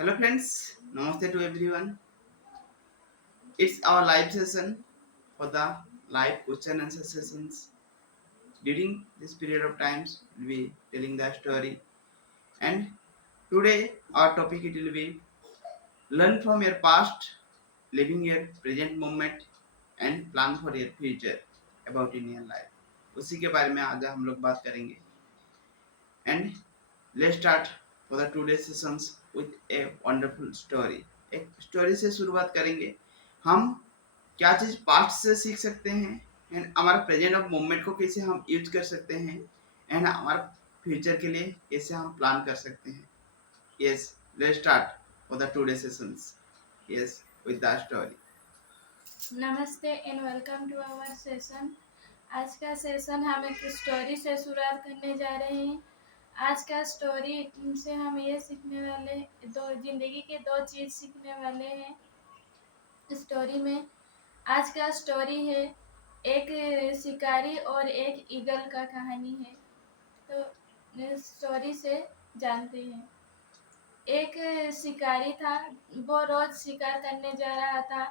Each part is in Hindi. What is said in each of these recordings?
Hello friends, Namaste to everyone. It's our live session for the live question answer sessions. During this period of times, we'll be telling the story. And today our topic it will be learn from your past, living your present moment and plan for your future about in your life. उसी के बारे में आज हम लोग बात करेंगे. And let's start for the today's sessions with a wonderful story. एक स्टोरी से शुरुआत करेंगे. हम क्या चीज पास्ट से सीख सकते हैं एंड हमारा प्रेजेंट ऑफ मोमेंट को कैसे हम यूज कर सकते हैं एंड हमारा फ्यूचर के लिए कैसे हम प्लान कर सकते हैं. Yes, let's start for the today sessions. Yes, with the story. नमस्ते and welcome to our session. आज का सेशन हम एक स्टोरी से शुरुआत करने जा रहे हैं। आज का स्टोरी से हम ये सीखने वाले जिंदगी के दो चीज़ सीखने वाले हैं स्टोरी में। आज का स्टोरी है एक शिकारी और एक ईगल का कहानी है। तो स्टोरी से जानते हैं। एक शिकारी था, वो रोज शिकार करने जा रहा था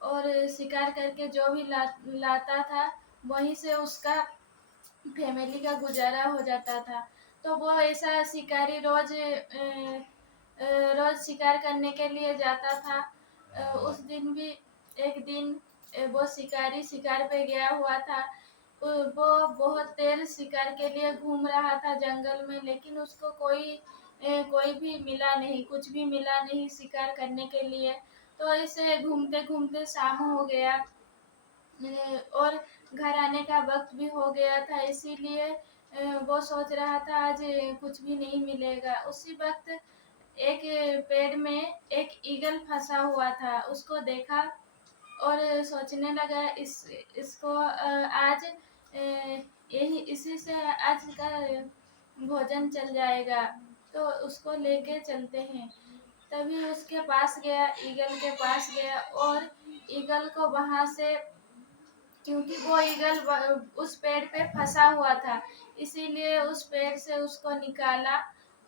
और शिकार करके जो भी लाता था वहीं से उसका फैमिली का गुजारा हो जाता था। तो वो ऐसा शिकारी रोज शिकार करने के लिए जाता था। उस दिन भी एक दिन वो शिकारी शिकार पे गया हुआ था। वो बहुत देर शिकार के लिए घूम रहा था जंगल में, लेकिन उसको कोई भी मिला नहीं, कुछ भी मिला नहीं शिकार करने के लिए। तो ऐसे घूमते घूमते शाम हो गया और घर आने का वक्त भी हो गया था, इसीलिए वो सोच रहा था आज कुछ भी नहीं मिलेगा। उसी वक्त एक पेड़ में एक ईगल फंसा हुआ था, उसको देखा और सोचने लगा इसको आज यही इसी से आज का भोजन चल जाएगा, तो उसको लेके चलते हैं। तभी उसके पास गया, ईगल के पास गया और ईगल को वहां से, क्योंकि वो ईगल उस पेड़ पे फंसा हुआ था, इसीलिए उस पेड़ से उसको निकाला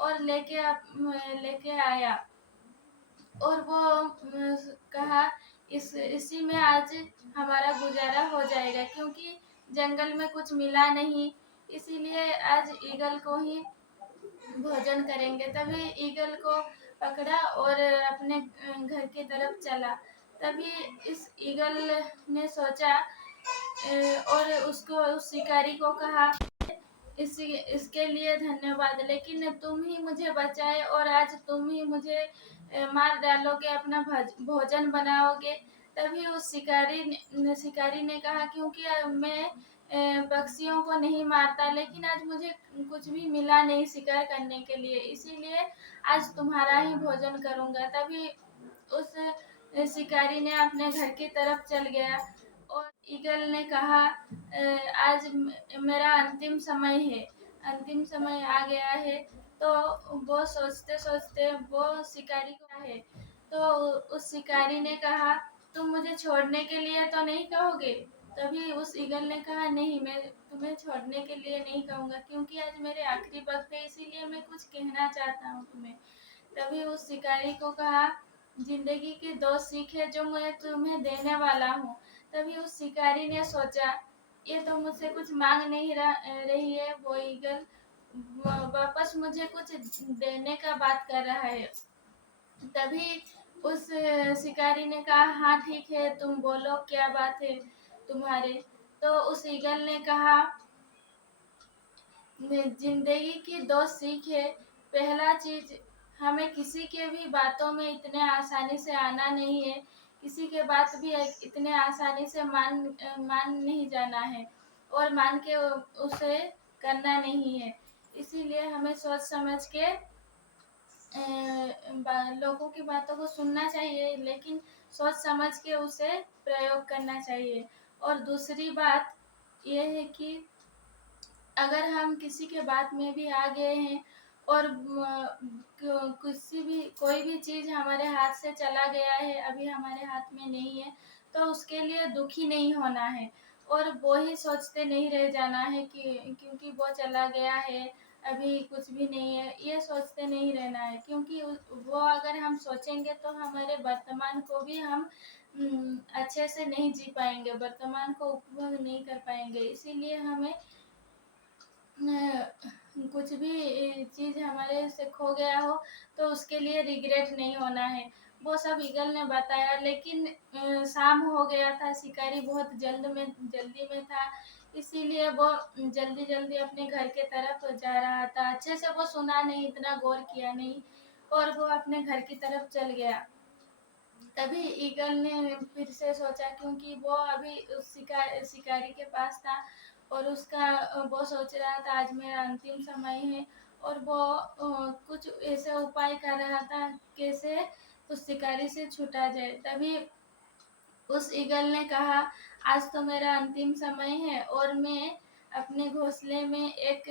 और लेके आया। और वो कहा इसी में आज हमारा गुजारा हो जाएगा, क्योंकि जंगल में कुछ मिला नहीं, इसीलिए आज ईगल को ही भोजन करेंगे। तभी ईगल को पकड़ा और अपने घर की तरफ चला। तभी इस ईगल ने सोचा और उसको उस शिकारी को कहा इसके लिए धन्यवाद, लेकिन तुम ही मुझे बचाए और आज तुम ही मुझे मार डालोगे, अपना भोजन बनाओगे। तभी उस शिकारी ने कहा क्योंकि मैं पक्षियों को नहीं मारता, लेकिन आज मुझे कुछ भी मिला नहीं शिकार करने के लिए, इसीलिए आज तुम्हारा ही भोजन करूंगा। तभी उस शिकारी ने अपने घर की तरफ चल गया और ईगल ने कहा आज मेरा अंतिम समय है, अंतिम समय आ गया है। तो वो सोचते सोचते वो शिकारी को है, तो उस शिकारी ने कहा तुम मुझे छोड़ने के लिए तो नहीं कहोगे। तभी उस ईगल ने कहा नहीं, मैं तुम्हें छोड़ने के लिए नहीं कहूँगा, क्योंकि आज मेरे आखिरी वक्त है, इसीलिए मैं कुछ कहना चाहता हूँ तुम्हें। तभी उस शिकारी को कहा जिंदगी की दो सीखें जो मैं तुम्हें देने वाला हूँ। तभी उस शिकारी ने सोचा ये तो मुझसे कुछ मांग नहीं रही है, वो ईगल वापस मुझे कुछ देने का बात कर रहा है। तभी उस शिकारी ने कहा हाँ ठीक है, तुम बोलो क्या बात है तुम्हारे। तो उस ईगल ने कहा जिंदगी की दो सीख है। पहला चीज, हमें किसी के भी बातों में इतने आसानी से आना नहीं है, किसी के बात भी इतने आसानी से मान नहीं जाना है और मान के उसे करना नहीं है। इसीलिए हमें सोच समझ के लोगों की बातों को सुनना चाहिए, लेकिन सोच समझ के उसे प्रयोग करना चाहिए। और दूसरी बात यह है कि अगर हम किसी के बात में भी आ गए हैं और किसी भी कोई भी चीज़ हमारे हाथ से चला गया है, अभी हमारे हाथ में नहीं है, तो उसके लिए दुखी नहीं होना है और वो ही सोचते नहीं रह जाना है कि क्योंकि वो चला गया है, अभी कुछ भी नहीं है, ये सोचते नहीं रहना है, क्योंकि वो अगर हम सोचेंगे तो हमारे वर्तमान को भी हम अच्छे से नहीं जी पाएंगे, वर्तमान को उपभोग नहीं कर पाएंगे। इसीलिए हमें कुछ भी चीज़ हमारे से खो गया हो तो उसके लिए रिग्रेट नहीं होना है। वो सब ईगल ने बताया, लेकिन शाम हो गया था, शिकारी बहुत जल्दी में था, इसीलिए वो जल्दी जल्दी अपने घर के तरफ जा रहा था। अच्छे से वो सुना नहीं, इतना गौर किया नहीं, और वो अपने घर की तरफ चल गया। तभी ईगल ने फिर से सोचा, क्योंकि वो अभी उस शिकारी के पास था, और उसका वो सोच रहा था आज मेरा अंतिम समय है, और वो कुछ ऐसे उपाय कर रहा था कैसे उस शिकारी से छूटा जाए। तभी उस ईगल ने कहा, आज तो मेरा अंतिम समय है, और मैं अपने घोंसले में एक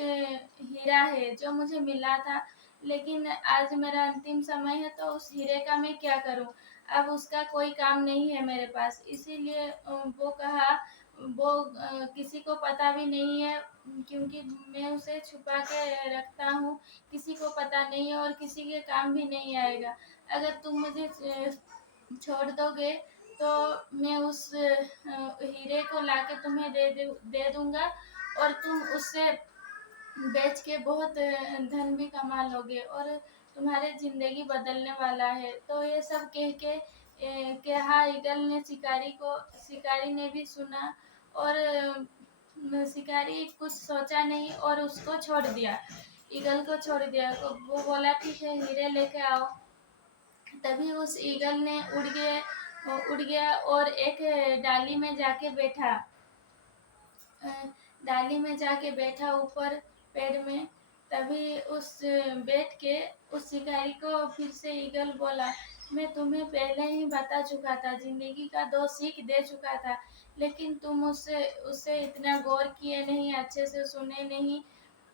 हीरा है जो मुझे मिला था, लेकिन आज मेरा अंतिम समय है, तो उस हीरे का मैं क्या करूं? अब उसका कोई काम नहीं है मेरे पास। इसीलिए वो कहा, वो किसी को पता भी नहीं है, क्योंकि मैं उसे छुपा के रखता हूँ, किसी को पता नहीं है, और किसी के काम भी नहीं आएगा। अगर तुम मुझे छोड़ दोगे तो मैं उस हीरे को लाके तुम्हें दे दूंगा, और तुम उससे बेच के बहुत धन भी कमा लोगे, और तुम्हारी जिंदगी बदलने वाला है। तो ये सब कह के कहा ईगल ने शिकारी ने भी सुना, और शिकारी कुछ सोचा नहीं और उसको छोड़ दिया, ईगल को छोड़ दिया। तो वो बोला ठीक है, हीरे लेके आओ। तभी उस ईगल ने उड़ गया और एक डाली में जाके बैठा, अ, डाली में जाके बैठा ऊपर पेड़ में। तभी उस बैठ के उस शिकारी को फिर से ईगल बोला, मैं तुम्हें पहले ही बता चुका था, जिंदगी का 2 सीख दे चुका था, लेकिन तुम उससे इतना गौर किए नहीं, अच्छे से सुने नहीं,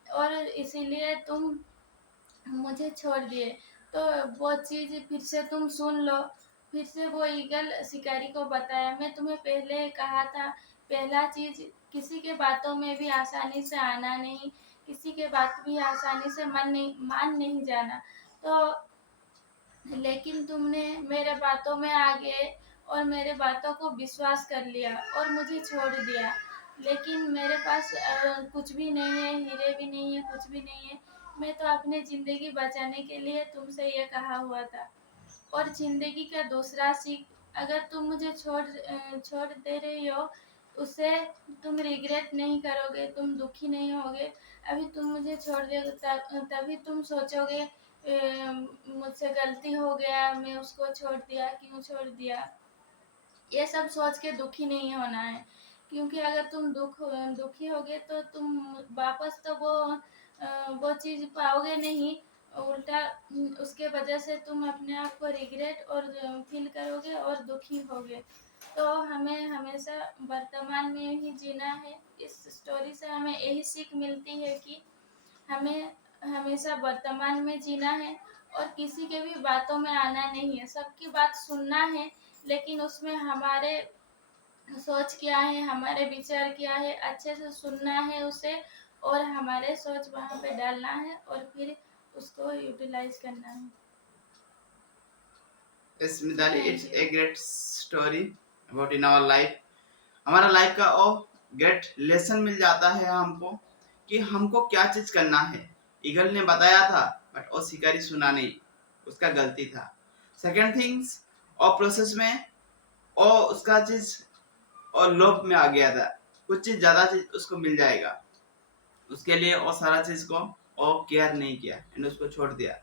और इसीलिए तुम मुझे छोड़ दिए। तो वो चीज़ फिर से तुम सुन लो। फिर से वो ईगल शिकारी को बताया, मैं तुम्हें पहले कहा था, पहला चीज़, किसी के बातों में भी आसानी से आना नहीं, किसी के बात भी आसानी से मान नहीं जाना। तो लेकिन तुमने मेरे बातों में आ गए और मेरे बातों को विश्वास कर लिया और मुझे छोड़ दिया। लेकिन मेरे पास कुछ भी नहीं है, हीरे भी नहीं है, कुछ भी नहीं है। मैं तो अपनी ज़िंदगी बचाने के लिए तुमसे ये कहा हुआ था। और ज़िंदगी का दूसरा सीख, अगर तुम मुझे छोड़ दे रही हो, उसे तुम रिग्रेट नहीं करोगे, तुम दुखी नहीं होगे। अभी तुम मुझे छोड़ दोगे तभी तुम सोचोगे मुझसे गलती हो गया, मैं उसको छोड़ दिया, क्यों छोड़ दिया? ये सब सोच के दुखी नहीं होना है, क्योंकि अगर तुम दुखी होगे तो तुम वापस तो वो चीज़ पाओगे नहीं, उल्टा उसके वजह से तुम अपने आप को रिग्रेट और फील करोगे और दुखी होगे। तो हमें हमेशा वर्तमान में ही जीना है। इस स्टोरी से हमें यही सीख मिलती है कि हमें हमेशा वर्तमान में जीना है, और किसी के भी बातों में आना नहीं है। सबकी बात सुनना है, लेकिन उसमें हमारे सोच क्या है, हमारे विचार क्या है, अच्छे से सुनना है उसे, और हमारे सोच वहाँ पे डालना है, और फिर उसको यूटिलाइज करना है। Yes, Midali, thank it's you. a great story about in our life. हमारा लाइफ का ओ ग्रेट लेसन मिल जाता है हमको कि हमको क्या चीज करना है। ईगल ने बताया था बट वो शिकारी सुना नहीं, उसका गलती था। सेकंड थिंग्स, और प्रोसेस में और उसका चीज और लोभ में आ गया था, कुछ चीज ज्यादा चीज उसको मिल जाएगा, उसके लिए वो सारा चीज को और केयर नहीं किया एंड उसको छोड़ दिया।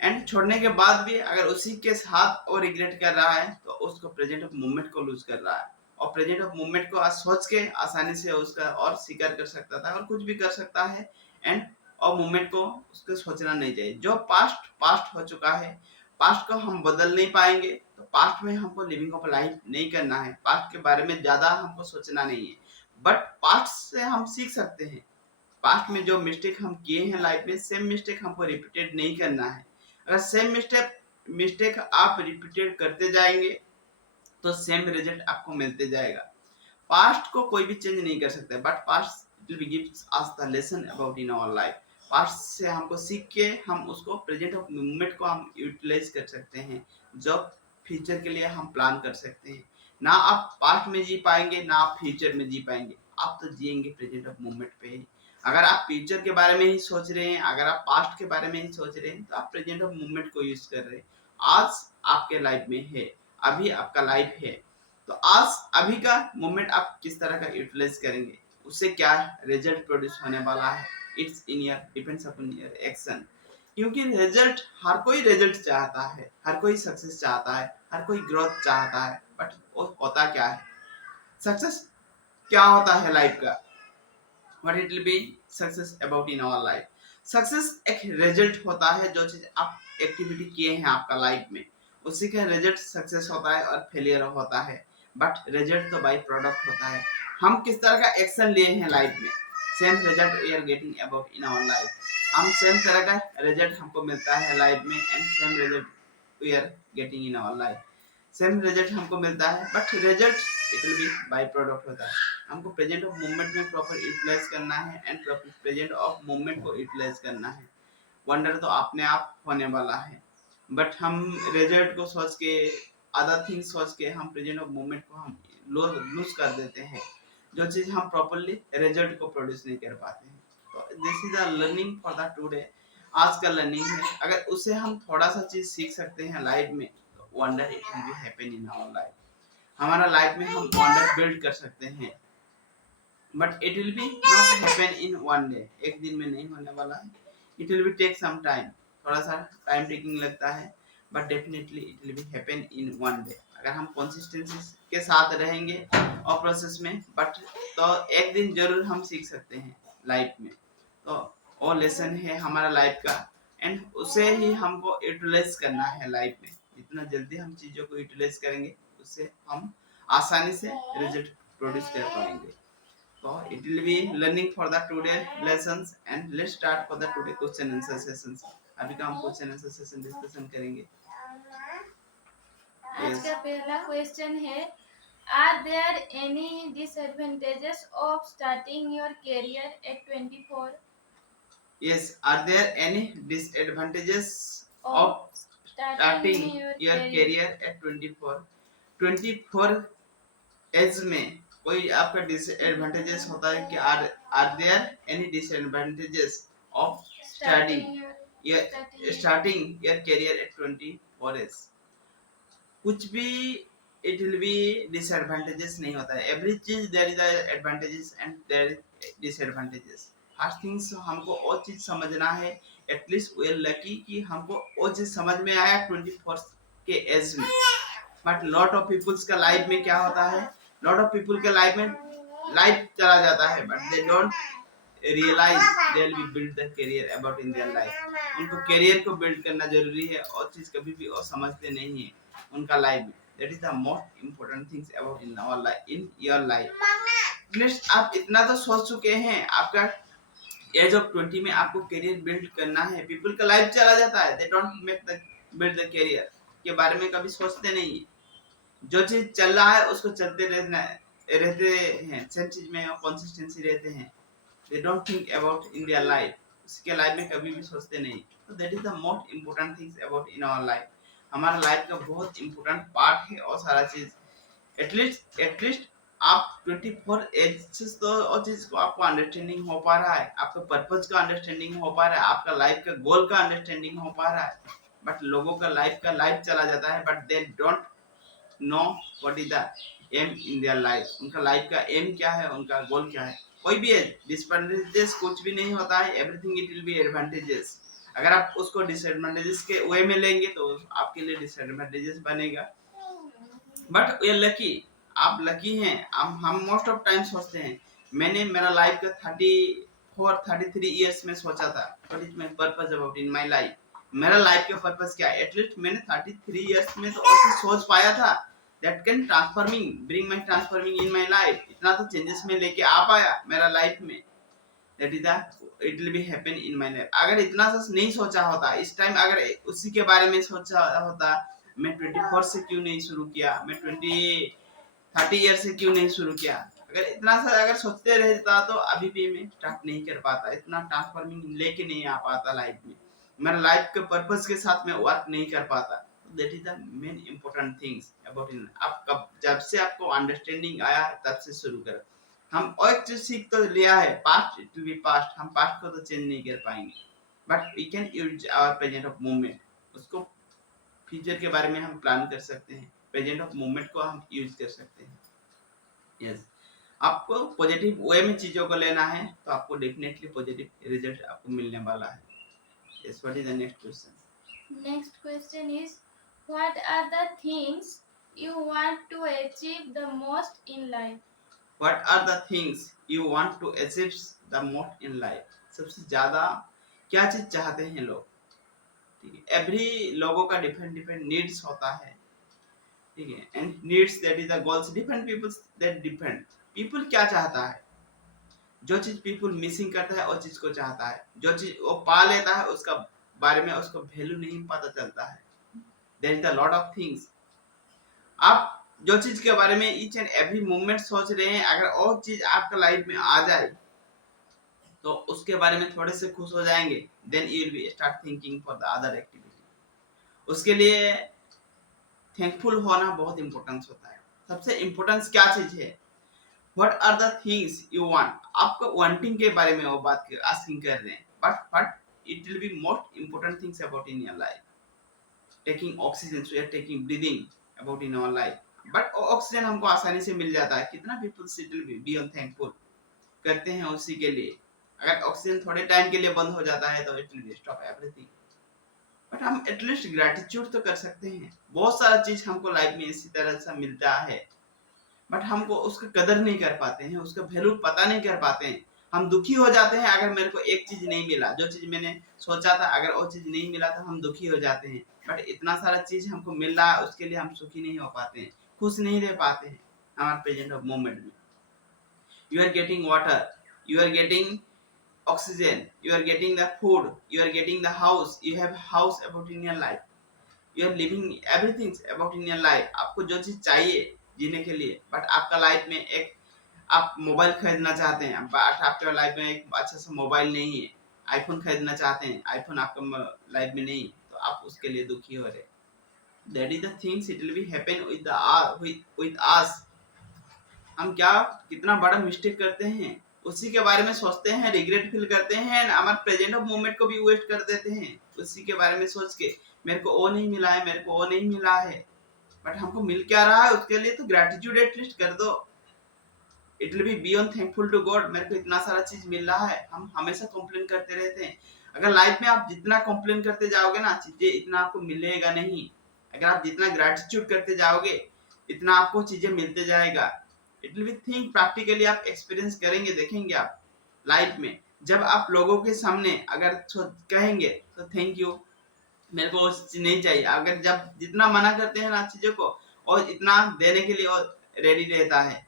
एंड छोड़ने के बाद भी अगर उसी के साथ और रिग्रेट कर रहा है तो उसको प्रेजेंट ऑफ मूवमेंट को लूज कर रहा है, और प्रेजेंट ऑफ मूवमेंट को आज सोच के आसानी से उसका और स्वीकार कर सकता था और कुछ भी कर सकता है। एंड और मूवमेंट को उसको सोचना नहीं चाहिए। जो पास्ट पास्ट हो चुका है, पास्ट को हम बदल नहीं पाएंगे, तो पास्ट में हमको लिविंग ऑफ लाइफ नहीं करना है, पास्ट के बारे में ज्यादा हमको सोचना नहीं है। बट पास्ट से हम सीख सकते हैं। पास्ट में जो मिस्टेक हम किए हैं लाइफ में, सेम मिस्टेक हमको रिपीटेड नहीं करना है। अगर सेम मिस्टेक आप रिपीटेड करते जाएंगे तो सेम रिजल्ट आपको मिलते जाएगा। पास्ट को कोई भी चेंज नहीं कर सकता, but past will gives us the lesson about in our life. Past से हमको सीख के हम उसको प्रेजेंट ऑफ मोमेंट को हम यूटिलाइज कर सकते हैं, जो फ्यूचर के लिए हम प्लान कर सकते हैं। ना आप पास्ट में जी पाएंगे, ना आप फ्यूचर में जी पाएंगे, आप तो जिएंगे प्रेजेंट ऑफ मोमेंट पे ही। अगर आप फ्यूचर के बारे में ही सोच रहे हैं, अगर आप पास्ट के बारे में ही सोच रहे हैं, तो आप प्रेजेंट ऑफ मोमेंट को यूज कर रहे हैं। आज आपके लाइफ में है, अभी आपका लाइफ है, तो आज अभी का मोमेंट आप किस तरह का यूटिलाइज करेंगे, उससे क्या रिजल्ट प्रोड्यूस होने वाला है, it's in your depends upon your action. क्योंकि रिजल्ट, हर कोई रिजल्ट चाहता है, हर कोई सक्सेस चाहता है, हर कोई ग्रोथ चाहता है, बट वो होता क्या है, सक्सेस क्या होता है लाइफ का, what it will be success about in our life। Success एक रिजल्ट होता है, जो चीज आप एक्टिविटी किए हैं आपका लाइफ में, उसी का रिजल्ट सक्सेस होता है और फेलियर होता है। बट रिजल्ट तो बाई प्रोडक्ट होता है, हम किस तरह का एक्शन लिए हैं लाइफ में, same result we are getting about in our life. हम सेम तरह का रिजल्ट हमको मिलता है लाइफ में, and same result we are getting in our life. Same result हमको मिलता है, but result it will be by product होता है। हमको प्रेजेंट ऑफ मूवमेंट में प्रॉपर यूटिलाइज करना है, and proper present of movement को यूटिलाइज करना है। वंडर तो अपने आप होने वाला है, बट हम रिजल्ट को सोच के, अदर थिंग्स सोच के, हम प्रेजेंट ऑफ मूवमेंट को हम लूज कर देते हैं, जो चीज हम प्रॉपरली रिजल्ट को प्रोड्यूस नहीं कर पाते हैं। तो this is the learning for the today, आज का लर्निंग है। अगर उसे हम थोड़ा सा चीज सीख सकते हैं लाइफ में, तो wonder it will be happen in our life. हमारा लाइफ में हम वंडर बिल्ड कर सकते हैं, but it will be not happen in one day, एक दिन में नहीं होने वाला है। It will be take some time, थोड़ा सा टाइम टेकिंग लगता है, बट definitely it will be happen in one day, अगर हम कंसिस्टेंसी के साथ रहेंगे और प्रोसेस में, बट तो एक दिन जरूर हम सीख सकते हैं लाइफ में। तो वो लेसन है हमारा लाइफ का, एंड उसे ही हमको यूटिलाइज करना है लाइफ में। जितना जल्दी हम चीजों को यूटिलाइज करेंगे, उससे हम आसानी से रिजल्ट प्रोड्यूस कर पाएंगे। So it will be learning for the today lessons, and let's start for the today question answer sessions। अभी का हम क्वेश्चन आंसर सेशन डिस्कशन करेंगे। आज का पहला क्वेश्चन है, are there any disadvantages of starting your career at 24? Yes, are there any disadvantages of starting your career at 24? 24 age में कोई आपका डिसएडवांटेजेस होता है कि are there any disadvantages of starting your career at 24 age? कुछ भी इट विल बी डिसएडवांटेजेस नहीं होता है, एवरी चीज there is advantages and there is disadvantages. First things हमको वो चीज समझना है, एटलीस्ट वी आर लकी कि हमको वो चीज समझ में आया 24 के एज में। बट लॉट ऑफ पीपल्स का लाइफ में क्या होता है, लॉट ऑफ पीपल के लाइफ में लाइफ चला जाता है, but they don't realise they will be build the career about in their life. उनको करियर को बिल्ड करना जरूरी है, और चीज कभी भी वो समझते नहीं है उनका लाइफ में। That is the most important things about in our life, in your life. At least आप इतना तो सोच चुके हैं, आपका एज ऑफ 20 में आपको करियर बिल्ड करना है। पीपल का लाइफ चला जाता है, they don't make the build the career के बारे में कभी सोचते नहीं है। जो चीज चल रहा है उसको चलते रहते हैं, सेम चीज में कंसिस्टेंसी रहते हैं। They don't think about in their life, उसके लाइफ में कभी भी सोचते नहीं। तो that is the most important things about in our life. हमारा लाइफ का बहुत इम्पोर्टेंट पार्ट है और सारा चीज। एटलीस्ट आप 24 एज से तो और चीज को आपको अंडरस्टैंडिंग हो पा रहा है, आपका पर्पस का अंडरस्टैंडिंग हो पा रहा है, आपका लाइफ का गोल का अंडरस्टैंडिंग हो पा रहा है। बट लोगों का लाइफ चला जाता है, but they don't know what is the aim in their life. उनका लाइफ का एम क्या है, उनका गोल क्या है। कोई भी है, डिसएडवांटेजेस कुछ भी नहीं होता है, everything it will B advantages. अगर आप उसको डिसएडवांटेजेस के वे में लेंगे तो आपके लिए डिसएडवांटेजेस बनेगा। बट वी आर लकी, आप लकी हैं। हम मोस्ट ऑफ टाइम सोचते हैं, मैंने मेरा लाइफ का 33 इयर्स में सोचा था what is my purpose about in my life. मेरा लाइफ का पर्पस क्या है, एटलीस्ट मैंने 33 इयर्स में तो ऐसे सोच पाया था that can bring my transforming in my life. इतना तो चेंजेस में लेके आ पाया मेरा लाइफ में, that is the it will be happen in my life. अगर इतना सा नहीं सोचा होता इस टाइम, अगर उसी के बारे में सोचा होता, मैं 24 से क्यों नहीं शुरू किया, मैं 30 ईयर से क्यों नहीं शुरू किया। अगर इतना सा अगर सोचते रहता तो अभी भी मैं स्टार्ट नहीं कर पाता, इतना ट्रांसफॉर्मिंग लेके नहीं आ पाता लाइफ में, मेरा लाइफ के पर्पस के साथ मैं वर्क नहीं कर पाता। That is the main important things about इन। आप कब जब से आपको अंडरस्टैंडिंग आया तब से शुरू करो। हम और चीज सीख तो लिया है, past it will be past, हम पास्ट को तो चेंज नहीं कर पाएंगे, but we can use our present of moment, उसको फ्यूचर के बारे में हम प्लान कर सकते हैं, प्रेजेंट ऑफ मोमेंट को हम यूज कर सकते हैं। यस, आपको पॉजिटिव वे में चीजों को लेना है तो आपको डेफिनेटली पॉजिटिव रिजल्ट आपको मिलने वाला है। Yes, what is the next question? Next question is, what are the things you want to achieve the most in life? What are the things you want to achieve the most in life? सबसे ज्यादा क्या चीज चाहते हैं लोग? ठीक है, एवरी लोगों का डिफरेंट डिफरेंट नीड्स होता है, ठीक है, and needs that is the goals, different peoples that different. People क्या चाहता है, जो चीज पीपल मिसिंग करता है वो चीज को चाहता है, जो चीज वो पा लेता है उसका बारे में उसको वैल्यू नहीं पता चलता है। There is a lot of things. आप जो चीज के बारे में ईच एंड एवरी मोमेंट सोच रहे हैं, अगर वो चीज आपका लाइफ में आ जाए तो उसके बारे में थोड़े से खुश हो जाएंगे, then you will be start thinking for the other activity. उसके लिए थैंकफुल होना बहुत इंपॉर्टेंस होता है। सबसे इंपॉर्टेंस क्या चीज है? What are the things you want, आपको वांटिंग के बारे में वो बात आस्किंग कर रहे हैं, but what it will be most important things about in your life. Taking oxygen, so you are taking breathing about in our life, but oxygen हमको आसानी से मिल जाता है। कितना people will be on thankful करते हैं उसी के लिए। अगर ऑक्सीजन थोड़े टाइम के लिए बंद हो जाता है तो it will stop everything, but हम एटलीस्ट ग्रेटिट्यूड तो कर सकते हैं। बहुत सारा चीज हमको लाइफ में इसी तरह से मिलता है, बट हमको उसका कदर नहीं कर पाते हैं, उसका वैल्यू पता नहीं कर पाते हैं। हम दुखी हो जाते हैं अगर मेरे को एक चीज नहीं मिला, जो चीज मैंने सोचा था अगर वो चीज नहीं मिला तो हम दुखी हो जाते हैं। बट इतना सारा चीज हमको मिल रहा है उसके लिए हम सुखी नहीं हो पाते हैं, खुश नहीं रह पाते हैं हमारे प्रेजेंट ऑफ मोमेंट में। You are getting water, you are getting oxygen, you are getting the food, you are getting the house, you have house about in your life, you are living everything about in your life। आपको जो चीज चाहिए जीने के लिए, बट आपका लाइफ में एक आप मोबाइल खरीदना चाहते हैं, बट आपके लाइफ में एक अच्छा सा मोबाइल नहीं है। आईफोन खरीदना चाहते हैं, आईफोन आपका लाइफ में नहीं, तो आप उसके लिए दुखी हो रहे। That is the things it will be happen with us. हम क्या कितना बड़ा मिस्टेक करते हैं उसी के बारे में सोचते हैं, रिग्रेट फील करते हैं, हमारे प्रेजेंट ऑफ मोमेंट को भी वेस्ट कर देते हैं उसी के बारे में सोच के। मेरे को वो नहीं मिला है, मेरे को वो नहीं मिला है, बट हमको मिल क्या रहा है उसके लिए तो ग्रेटिट्यूड एटलीस्ट कर दो। It will be beyond thankful to God, मेरे को इतना सारा चीज मिल रहा है। हम हमेशा कंप्लेन करते रहते हैं। अगर लाइफ में आप जितना कंप्लेन करते जाओगे ना, चीजें इतना आपको मिलेगा नहीं। अगर आप जितना ग्रेटिट्यूड करते जाओगे इतना आपको चीजें मिलते जाएगा। It will B think practically, आप एक्सपीरियंस करेंगे, देखेंगे आप लाइफ में। जब आप लोगों के सामने अगर कहेंगे तो थैंक यू, मेरे को वो चीज नहीं चाहिए, अगर जब जितना मना करते हैं ना चीजों को और इतना देने के लिए और रेडी रहता है,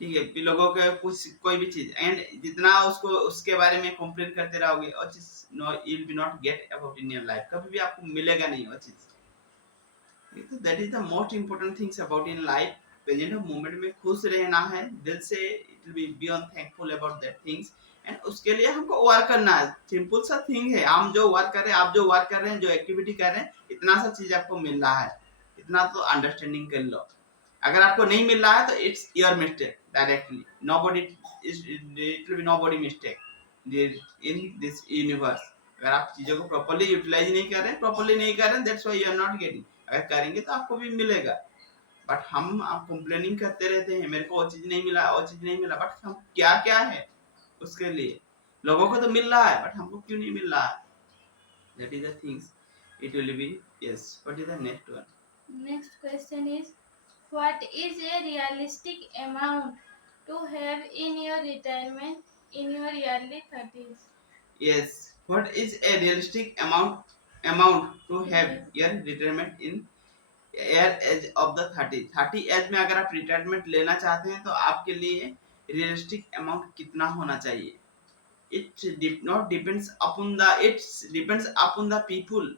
ठीक है, लोगों के कुछ कोई भी चीज, एंड जितना उसको उसके बारे में कंप्लेन करते रहोगे और चीज no you will be not get about in your life, कभी भी आपको मिलेगा नहीं वो चीज। तो that is the most important things about in life. Present of moment में खुश रहना है दिल से, it will be on thankful about that things, and उसके लिए हमको वर्क करना है। सिंपल सा थिंग है, हम जो वर्क कर रहे हैं, आप जो वर्क कर रहे हैं, जो एक्टिविटी कर रहे हैं, इतना सा चीज आपको मिल रहा है, इतना तो अंडरस्टैंडिंग कर लो। अगर आपको नहीं मिल रहा है तो it's your mistake directly, nobody it will B nobody mistake in this universe. अगर आप चीजों को प्रॉपर्ली यूटिलाइज नहीं कर रहे हैं, प्रॉपर्ली नहीं कर रहे हैं, that's why you are not getting. अगर करेंगे तो आपको भी मिलेगा, बट हम आप कंप्लेनिंग करते रहते हैं, मेरे को वो चीज नहीं मिला, वो चीज नहीं मिला, बट हम क्या क्या है उसके लिए। लोगों को तो मिल रहा है बट हमको क्यों नहीं मिल रहा है? That is the things it will B. Yes, what is the next one? Next question is, what is a realistic amount to have in your retirement in your early 30s? Yes, what is a realistic amount to have your retirement in your age of the 30 age में अगर आप रिटायरमेंट लेना चाहते हैं तो आपके लिए रियलिस्टिक अमाउंट कितना होना चाहिए? It not depends upon the, it's depends upon the people,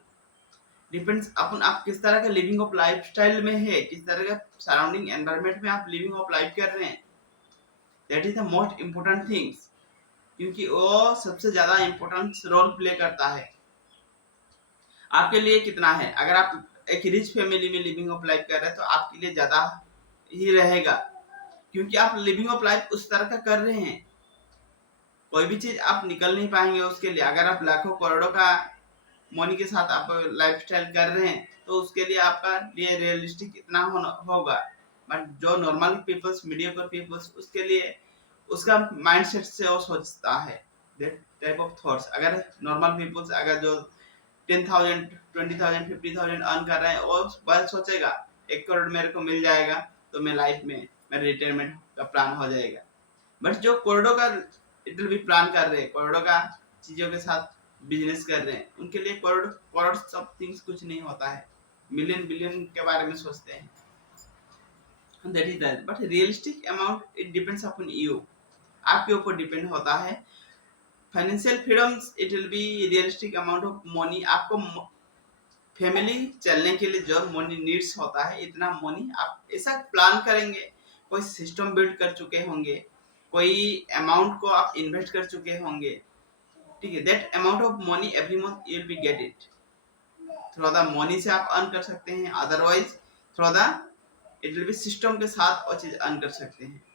depends upon आप किस तरह का लिविंग ऑफ लाइफस्टाइल में है, किस तरह का सराउंडिंग एनवायरनमेंट में आप लिविंग ऑफ लाइफ कर रहे हैं। That is the most important things, क्योंकि वो सबसे ज्यादा इम्पोर्टेंट रोल प्ले करता है। आपके लिए कितना है, अगर आप एक रिच फैमिली में लिविंग ऑफ लाइफ कर रहे हैं तो आपके लिए ज्यादा ही रहेगा, क्योंकि आप लिविंग ऑफ लाइफ उस तरह का कर रहे हैं। कोई भी चीज आप निकल नहीं पाएंगे उसके लिए। अगर आप लाखों करोड़ों का मनी के साथ आप लाइफस्टाइल कर रहे हैं तो उसके लिए आपका लिए रियलिस्टिक इतना होगा। बट जो नॉर्मल पीपल्स, मीडियोकर पीपल्स, उसके लिए उसका माइंडसेट से वो सोचता है दैट टाइप ऑफ थॉट्स। अगर नॉर्मल पीपल्स अगर जो 10,000 20,000 50,000 अर्न कर रहे हैं, वो बस सोचेगा 1 करोड़ मेरे को मिल जाएगा तो मैं लाइफ में मेरा रिटायरमेंट का प्लान हो जाएगा। बट जो करोड़ों का इट विल भी प्लान कर रहे हैं, करोड़ों का चीजों के साथ बिजनेस कर रहे हैं, उनके लिए करोड़ करोड़ सब थिंग्स कुछ नहीं होता है। मिलियन बिलियन के बारे में सोचते हैं। That is that, but realistic amount it depends upon you. आपके ऊपर डिपेंड होता है। Financial freedom it will be realistic amount of money. आपको फैमिली चलने के लिए जो मनी नीड्स होता है, इतना मनी आप ऐसा प्लान करेंगे, कोई सिस्टम बिल्ड कर चुके होंगे, कोई अमाउंट को आप इन्वेस्ट कर चुके होंगे, ठीक है। That amount of money every month you will B get it through the money से आप अर्न कर सकते हैं, otherwise through the it will B system के साथ वो चीज अर्न कर सकते हैं।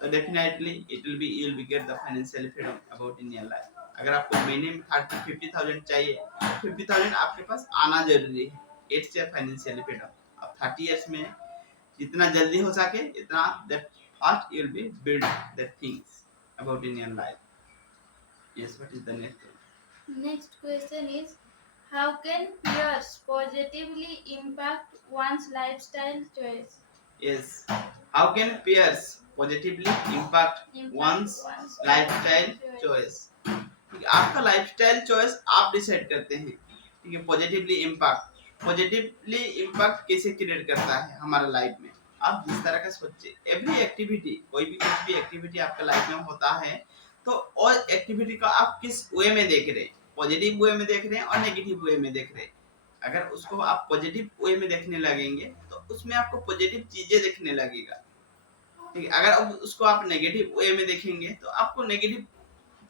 तो definitely it will B you will B get the financial freedom about in your life. अगर आपको महीने में 30-50,000 चाहिए, 50,000 आपके पास आना जरूरी है। It's your financial freedom. अब 30 इयर्स में जितना जल्दी हो सके इतना that fast you will be build that things about in your life. Yes, what is the next one? Next question is, how can peers positively impact one's lifestyle choice? Yes, how can peers positively impact one's lifestyle choice? ठीक है, आपका लाइफस्टाइल चॉइस आप डिसाइड करते हैं, ठीक है। पॉजिटिवली इम्पैक्ट कैसे क्रिएट करता है हमारा लाइफ में, आप जिस तरह का सोचे। एवरी एक्टिविटी, कोई भी कुछ भी एक्टिविटी आपका लाइफ में होता है तो और एक्टिविटी को आप किस वे में देख रहे हैं, पॉजिटिव वे में देख रहे हैं और नेगेटिव वे में देख रहे हैं। अगर उसको आप पॉजिटिव वे में देखने लगेंगे तो उसमें आपको पॉजिटिव चीजें देखने लगेगा, ठीक है। अगर उसको आप नेगेटिव वे में देखेंगे तो आपको नेगेटिव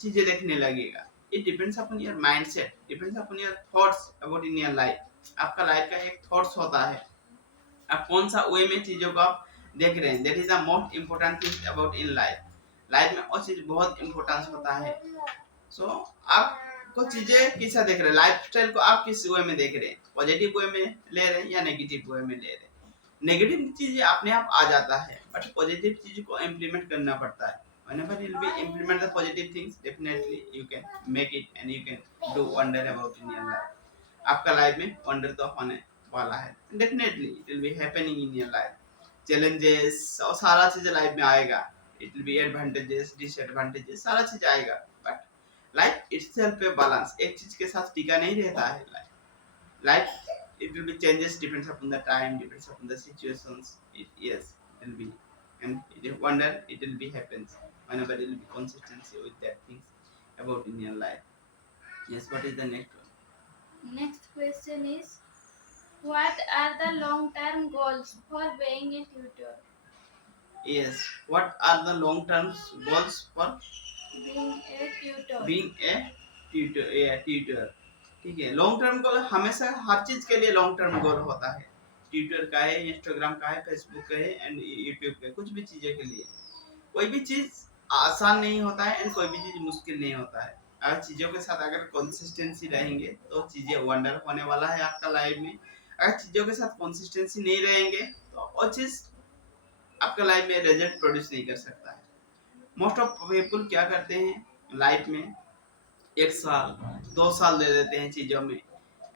चीजें देखने लगेगा। It depends upon your mindset, depends upon your thoughts about in your life. आपका लाइफ का एक थॉट्स होता है, आप कौन सा वे में चीजों को आप देख रहे हैं। That is the most important thing about in life. Life में वो चीज बहुत इम्पोर्टेंस होता है। सो आपको चीजें कैसा देख रहे हैं, लाइफस्टाइल को आप किस वे में देख रहे हैं, पॉजिटिव वे में ले रहे हैं या नेगेटिव वे में ले रहे हैं। नेगेटिव चीजें अपने आप आ जाता है, बट पॉजिटिव चीज को इम्प्लीमेंट करना पड़ता है। Whenever you'll be implement the positive things, definitely you can make it and you can do wonder about in your life. आपका लाइफ में वंडर तो होने वाला है, definitely it will be happening in your life. Challenges और सारा चीज लाइफ में आएगा, it will be advantages, disadvantages, सारा चीज आएगा। But life itself पे balance, एक चीज के साथ टिका नहीं रहता है। Life it will be changes, depends upon the time, depends upon the situations. Yes, it will be, and it will wonder it will be happens whenever it will be consistency with that things about in your life. Yes, what is the next one? Next question is, what are the long-term goals for being a tutor? Yes, what are the long term goals for Being a tutor. being a tutor? ठीक है, लॉन्ग टर्म गोल हमेशा हर चीज के लिए लॉन्ग टर्म गोल होता है। ट्विटर का है, इंस्टाग्राम का है, फेसबुक का है एंड यूट्यूब का है, कुछ भी चीजों के लिए। कोई भी चीज आसान नहीं होता है एंड कोई भी चीज मुश्किल नहीं होता है। अगर चीजों के साथ अगर कंसिस्टेंसी रहेंगे तो चीजें वंडर होने वाला है आपका लाइफ में। अगर चीजों के साथ कंसिस्टेंसी नहीं रहेंगे तो वो चीज आपका लाइफ में रिजल्ट प्रोड्यूस नहीं कर सकता है। मोस्ट ऑफ पीपल क्या करते हैं लाइफ में, 1 साल 2 साल दे देते हैं चीजों में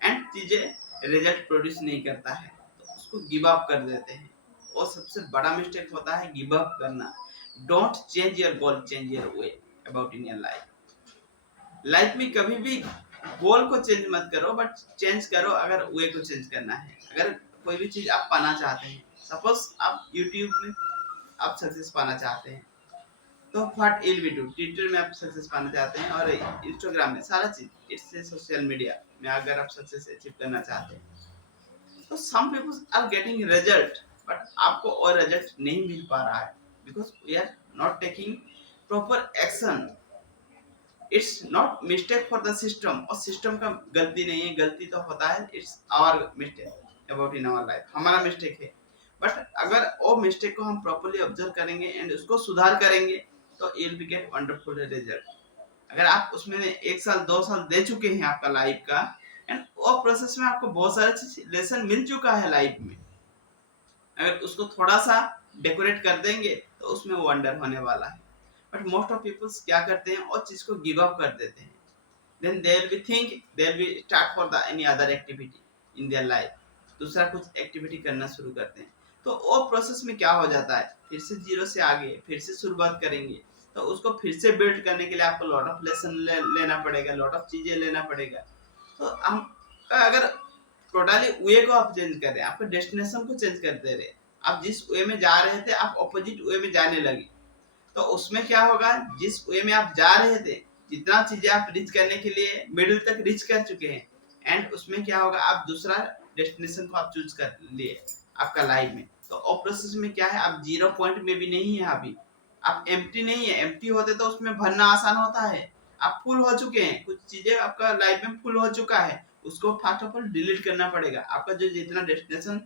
एंड चीजें रिजल्ट प्रोड्यूस नहीं करता है तो उसको गिव अप कर देते हैं। और सबसे बड़ा मिस्टेक होता है गिव अप करना। Don't change your goal, change your way about in your life. Life में कभी भी गोल को चेंज मत करो, बट चेंज करो अगर वे को चेंज करना है। अगर कोई भी चीज आप पाना चाहते हैं, सपोज आप यूट्यूब में आप सक्सेस पाना चाहते हैं तो what will we do, Twitter में आप सक्सेस पाना चाहते हैं और इंस्टाग्राम में, सारा चीज इट्स सोशल मीडिया में अगर आप सक्सेस अचीव करना चाहते हैं तो some people are getting result, but आपको और रिजल्ट नहीं मिल पा रहा है because we are not taking proper action, it's not mistake for the system, और सिस्टम का गलती नहीं है, गलती तो होता है, it's our mistake about in our life, हमारा मिस्टेक है। बट अगर वो मिस्टेक को हम प्रॉपर्ली ऑब्जर्व करेंगे एंड उसको सुधार करेंगे तो you will get wonderful result. अगर आप उसमें 1 साल 2 साल दे चुके हैं आपका लाइफ का, एंड वो प्रोसेस में आपको बहुत सारे लेसन मिल चुका है लाइफ में, अगर उसको थोड़ा सा डेकोरेट कर देंगे तो उसमें वंडर होने वाला है। बट मोस्ट ऑफ पीपल्स क्या करते हैं, और चीज को गिव अप कर देते हैं, then they'll be think they'll be start for the any other activity in their life, दूसरा कुछ एक्टिविटी करना शुरू करते हैं। तो वो प्रोसेस में क्या हो जाता है, फिर से जीरो से आगे फिर से शुरुआत करेंगे, तो उसको फिर से बिल्ड करने के लिए आपको लॉट ऑफ लेसन लेना पड़ेगा, लॉट ऑफ चीजें लेना पड़ेगा। तो हम अगर टोटली वे को आप चेंज कर रहे हैं, आपके डेस्टिनेशन को चेंज कर दे रहे हैं, आप जिस वे में जा रहे थे आप ऑपोजिट वे में जाने लगे, तो उसमें क्या होगा, जिस वे में आप जा रहे थे, जितना चीजें आप रीच करने के लिए मिडिल तक रीच कर चुके हैं, एंड उसमें क्या होगा, आप दूसरा डेस्टिनेशन को आप चूज कर लिए आपका लाइफ में। तो ओ प्रोसेस में क्या है, आप जीरो पॉइंट में भी नहीं है अभी, आप एम्प्टी नहीं है, एम्प्टी होते तो उसमें भरना आसान होता है, आप फुल हो चुके हैं, कुछ चीजें आपका लाइफ में फुल हो चुका है, उसको फर्स्ट ऑफ ऑल डिलीट करना पड़ेगा। आपका जो जितना डेस्टिनेशन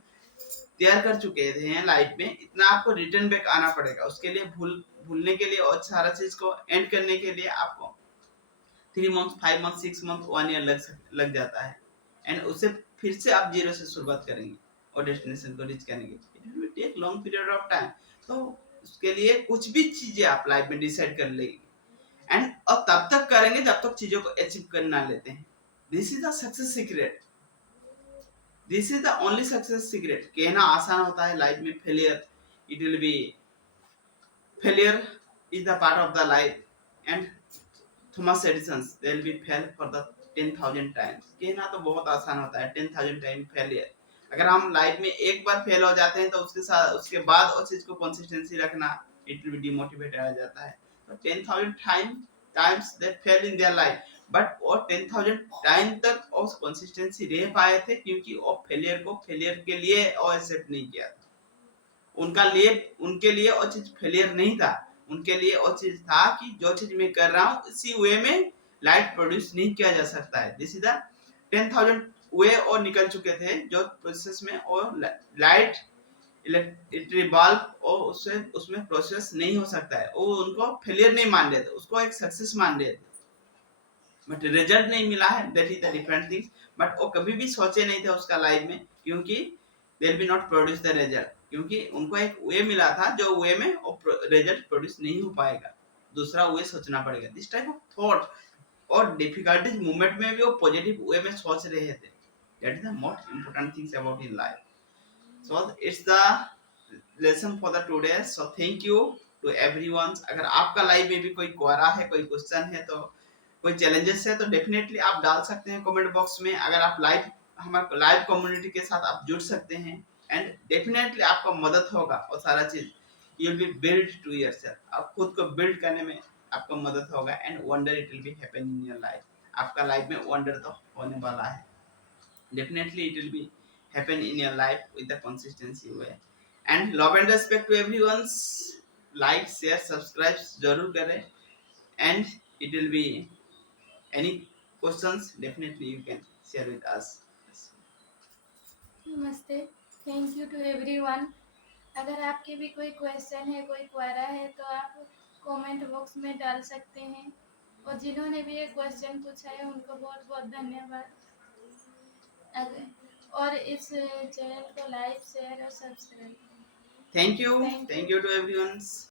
तैयार कर चुके हैं लाइफ में, इतना आपको रिटर्न बैक आना पड़ेगा, उसके लिए भूलने के लिए और सारा चीज को एंड करने के लिए आपको 3 मंथ 5 मंथ 6 मंथ 1 ईयर लग जाता है, एंड उससे फिर से आप जीरो से शुरुआत करेंगे और डेस्टिनेशन को रीच करेंगे, it will take long period of time. तो उसके लिए कुछ भी चीजें आप लाइफ में डिसाइड कर लेंगे, एंड और तब तक करेंगे जब तक चीजों को अचीव करना लेते हैं। This is the success secret, this is the only success secret. कहना आसान होता है लाइफ में, failure it will B, failure is the part of the life, and Thomas Edison they will be fail for the 10,000 times। कहना तो बहुत आसान होता है, 10,000 टाइम फेलियर, अगर हम लाइफ में एक बार फेल हो जाते हैं तो उसके साथ उसके बाद उस चीज को कंसिस्टेंसी रखना, इट विल बी डिमोटिवेट आ जाता है। तो 10,000 times they fail in their life, but वो 10,000 टाइम तक उस कंसिस्टेंसी रह पाए थे क्योंकि वो फेलियर को फेलियर के लिए वो एक्सेप्ट नहीं किया था, उनके लिए वो चीज फेलियर नहीं था, उनके लिए वो चीज था कि जो चीज मैं कर रहा हूँ इसी वे में लाइट प्रोड्यूस नहीं किया जा सकता है। दिस इज द 10,000 वे और निकल चुके थे जो प्रोसेस में, और लाइट इलेक्ट्रिक बल्ब और उससे उसमें प्रोसेस नहीं हो सकता है, वो उनको फेलियर नहीं मान रहे थे, उसको एक सक्सेस मान रहे थे, बट रिजल्ट नहीं मिला है, that is the different thing. But वो कभी भी सोचे नहीं थे उसका लाइफ में, क्योंकि दे will be not produce the result, क्योंकि उनको एक वे मिला था जो वे में रिजल्ट प्रोड्यूस नहीं हो पाएगा, दूसरा वे सोचना पड़ेगा। दिस टाइप ऑफ थॉट और डिफिकल्टीज मूवमेंट में भी वो पॉजिटिव वे में सोच रहे थे, that is the most important things about in life. So it's the lesson for the today. So thank you to everyone. अगर आपका लाइफ में भी कोई क्वेरी है, कोई क्वेश्चन है, तो कोई चैलेंजेस है, तो डेफिनेटली आप डाल सकते हैं कमेंट बॉक्स में। अगर आप हमारे लाइव कम्युनिटी के साथ आप जुड़ सकते हैं, एंड डेफिनेटली आपका मदद होगा और सारा चीज you will be build to yourself, आप खुद को बिल्ड करने में आपको मदद होगा, and wonder it will be happen in your life. आपका लाइफ में वंडर तो होने वाला है, definitely it will be happen in your life with the consistency way. And love and respect to everyone, like share subscribe जरूर करें, and it will be any questions, definitely you can share with us। नमस्ते, थैंक यू टू एवरीवन। अगर आपके भी कोई क्वेश्चन है, कोई क्वेरा है, तो आप कमेंट बॉक्स में डाल सकते हैं, और जिन्होंने भी ये क्वेश्चन पूछा है उनको बहुत बहुत धन्यवाद। और इस चैनल को लाइक शेयर और subscribe. Thank you to everyone.